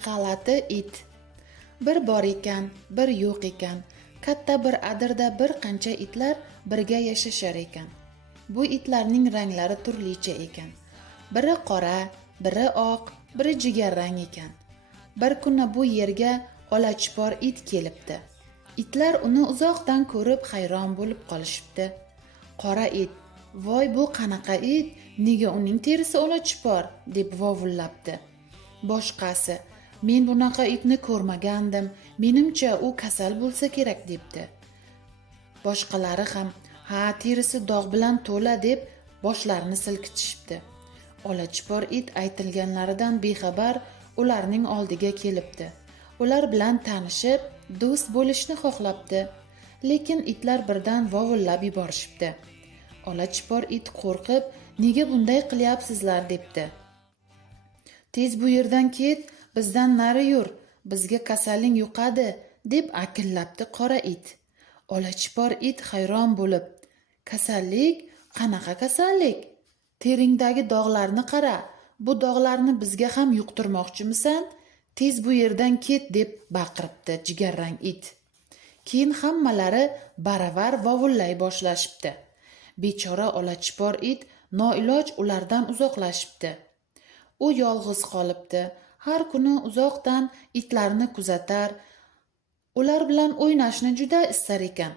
G'alati it. Bir bor ekan, bir yo'q ekan. Katta bir adirda bir qancha itlar birga yashashar ekan. Bu itlarning ranglari turlicha ekan. Biri qora, biri oq, biri jigarrang ekan. Bir kuni bu yerga olachipor it kelibdi. Itlar uni uzoqdan ko'rib hayron bo'lib qolishibdi. Qora it: "Voy, bu qanaqa it? Nega uning terisi olachipor?" deb vovullabdi. Boshqasi: "Men bunaqa itni ko'rmagandim. Menimcha u kasal bo'lsa kerak" debdi. Boshqalari ham "Ha, terisi dog' bilan to'la" deb boshlarini silkitishibdi. Olachipor it aytilganlaridan bexabar ularning oldiga kelibdi. Ular bilan tanishib, do'st bo'lishni xohlabdi. Lekin itlar birdan vovullab yuborishibdi. Olachipor it qo'rqib, "Nega bunday qilyapsizlar?" debdi. "Tez bu yerdan ket, bizdan nari yur, bizga kasallik yuqadi" deb akillabdi qora it. Olachipor it hayron bo'lib: "Kasallik? Qanaqa kasallik? Teringdagi dog'larni qara. Bu dog'larni bizga ham yuqtirmoqchimisan? Tez bu yerdan ket" deb baqiribdi jigarrang it. Keyin hammalari baravar vovullay boshlashibdi. Bechora olachipor it noiloj ulardan uzoqlashibdi. U yolg'iz qolibdi. Har kuni uzoqdan itlarni kuzatar, ular bilan o'ynashni juda istar ekan.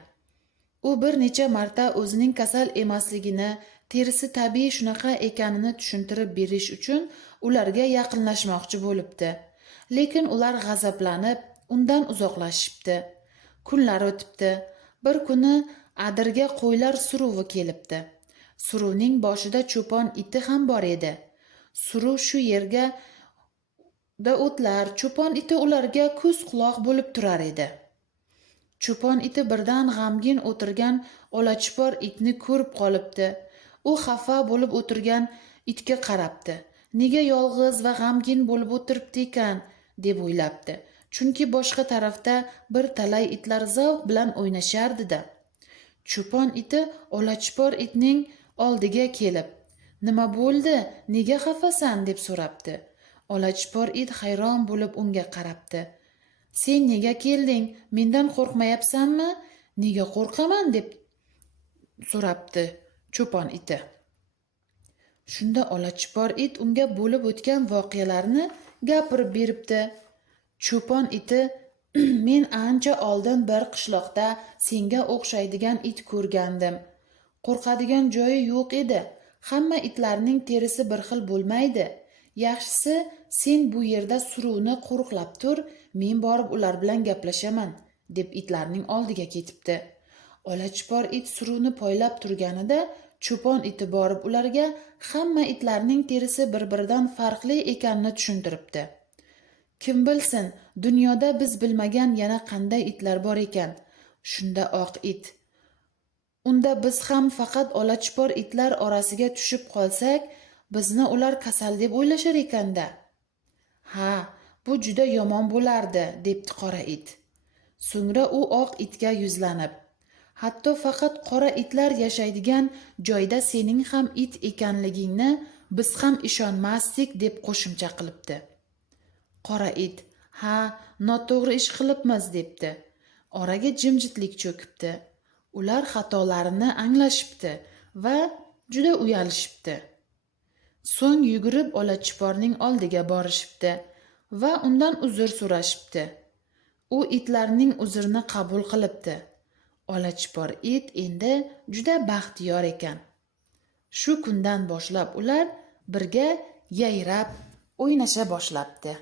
U bir necha marta o'zining kasal emasligini, terisi tabiiy shunaqa ekanini tushuntirib berish uchun ularga yaqinlashmoqchi bo'libdi. Lekin ular g'azablanib, undan uzoqlashibdi. Kunlar o'tibdi. Bir kuni adirga qo'ylar suruvi kelibdi. Suruvning boshida cho'pon iti ham bor edi. Suruv shu yerga da o'tlar, cho'pon iti ularga ko'z quloq bo'lib turar edi. Cho'pon iti birdan g'amgin o'tirgan olachipor itni ko'rib qolibdi. U xafa bo'lib o'tirgan itga qarabdi. Nega yolg'iz va g'amgin bo'lib o'tiribdi ekan deb o'ylabdi. Chunki boshqa tarafda bir talay itlar zavq bilan o'ynashardi-da. Cho'pon iti olachipor itning oldiga kelib: "Nima bo'ldi? Nega xafasan?" deb so'rabdi. Olachipor it hayron bo'lib unga qarabdi. "Sen nega kelding? Mendan qo'rqmayapsanmi?" "Nega qo'rqaman?" deb so'rabdi cho'pon iti. Shunda olachipor it unga bo'lib o'tgan voqealarni gapirib beribdi. Cho'pon iti: "Men ancha oldin bir qishloqda senga o'xshaydigan it ko'rgandim. Qo'rqadigan joyi yo'q edi. Hamma itlarning terisi bir xil bo'lmaydi. Yaxshisi, sen bu yerda suruvni qo'riqlab tur, men borib ular bilan gaplashaman" deb itlarning oldiga ketibdi. Olachipor it suruvni poylab turganida cho'pon iti borib ularga hamma itlarning terisi bir-biridan farqli ekanini tushuntiribdi. "Kim bilsin, dunyoda biz bilmagan yana qanday itlar bor ekan." Shunda oq it: "Unda biz ham faqat olachipor itlar orasiga tushib qolsak, bizni ular kasal deb o'ylashar ekanda." "Ha, bu juda yomon bo'lardi" debdi qora it. So'ngra u oq itga yuzlanib: "Hatto faqat qora itlar yashaydigan joyda sening ham it ekanligingni biz ham ishonmasdik" deb qo'shimcha qilibdi. Qora it: "Ha, noto'g'ri ish qilibmiz" debdi. Oraga jimjitlik cho'kibdi. Ular xatolarini anglashibdi va juda uyalishibdi. So'ng yugurib olachiporning oldiga borishibdi va undan uzr so'rashibdi. U itlarning uzrini qabul qilibdi. Olachipor it endi juda baxtiyor ekan. Shu kundan boshlab ular birga yayrab o'ynasha boshlabdi.